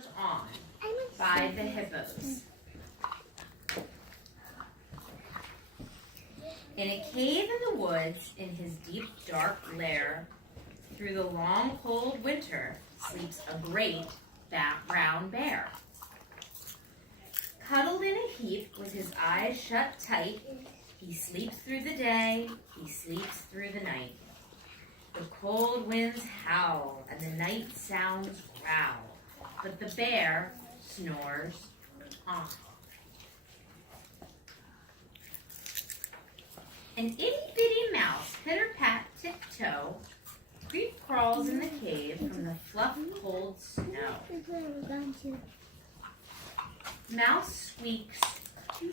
Snores On by the Hippos. In a cave in the woods, in his deep, dark lair, through the long, cold winter, sleeps a great, fat, brown bear. Cuddled in a heap with his eyes shut tight, he sleeps through the day, he sleeps through the night. The cold winds howl and the night sounds growl, but the bear snores on. An itty-bitty mouse, pitter-pat, tiptoe, creep-crawls in the cave from the fluff cold snow. Mouse squeaks, too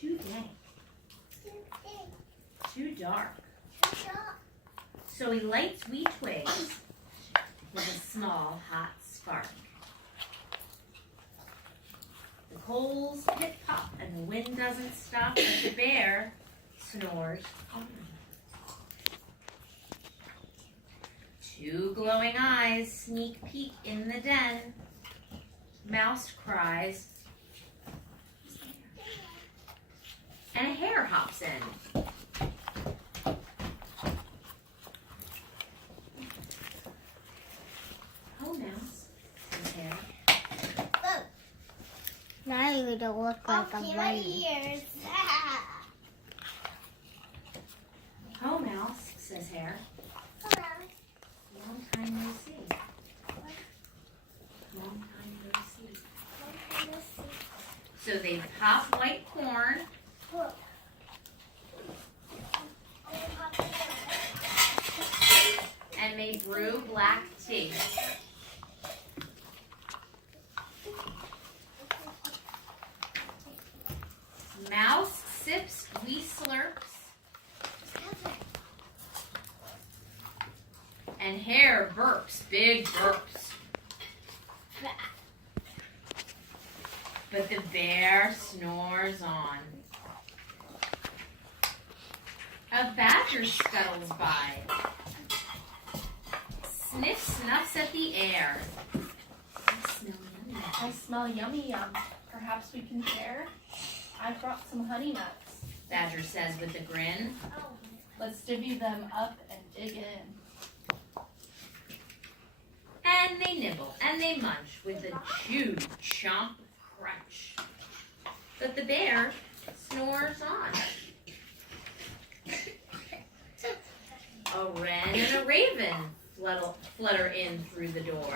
dank, too dark. So he lights wee twigs with a small hot spark. The coals pit-pop and the wind doesn't stop, but the bear snores on. Two glowing eyes sneak peek in the den. Mouse cries, and a hare hops in. Oh, Mouse, says Hare. Now you don't look like a bunny. Oh, Mouse, says Hare. Long time no see. Long time no see. So they pop white corn. And they brew black tea. Mouse sips wee slurps. And Hare burps, big burps. But the bear snores on. A badger scuttles by. Sniff snuffs at the air. I smell yummy yum. Perhaps we can share? I brought some honey nuts. Badger says with a grin. Let's divvy them up and dig in. And they nibble and they munch with a chew, chomp, crunch. But the bear snores on. A wren and a raven flutter in through the door.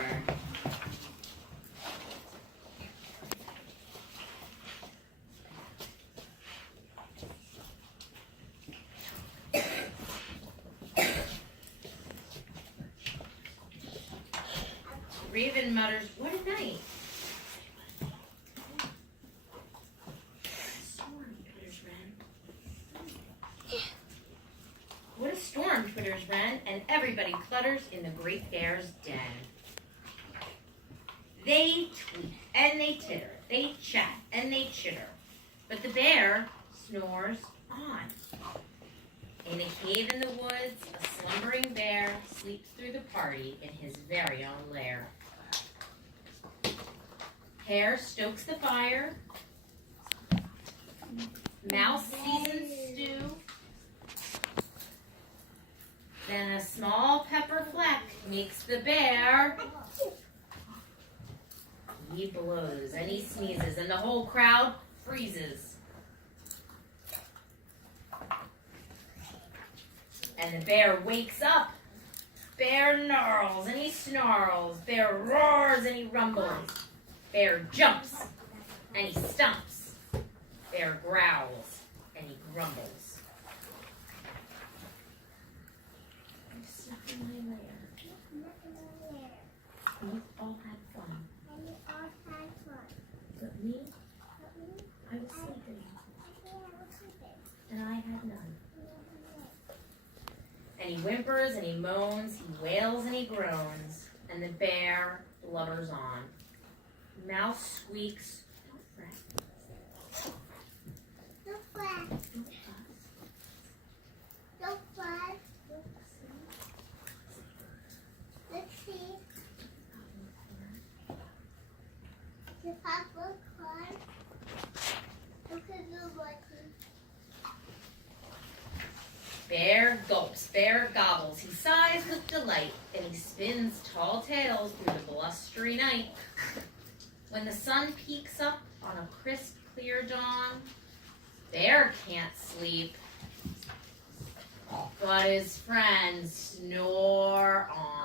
Raven mutters, "What a night." Storm, twitters Wren. What a storm, twitters Wren, and everybody clutters in the great bear's den. They tweet and they titter, they chat and they chitter, but the bear snores on. In a cave in the woods, a slumbering bear sleeps through the party in his very own lair. Hare stokes the fire. Mouse seasons stew. Then a small pepper fleck makes the bear. He blows and he sneezes and the whole crowd freezes. And the bear wakes up. Bear gnarls and he snarls. Bear roars and he rumbles. Bear jumps and he stumps. Bear growls and he grumbles. I'm stuck in my lair. We all had fun. But me, I was sleeping. And I had none. And he whimpers and he moans, he wails and he groans, and the bear blubbers on. Mouse squeaks, "Don't fret." Don't fret. Let's see. Bear gulps, bear gobbles, he sighs with delight, and he spins tall tales through the blustery night. When the sun peeks up on a crisp, clear dawn, Bear can't sleep, but his friends snore on.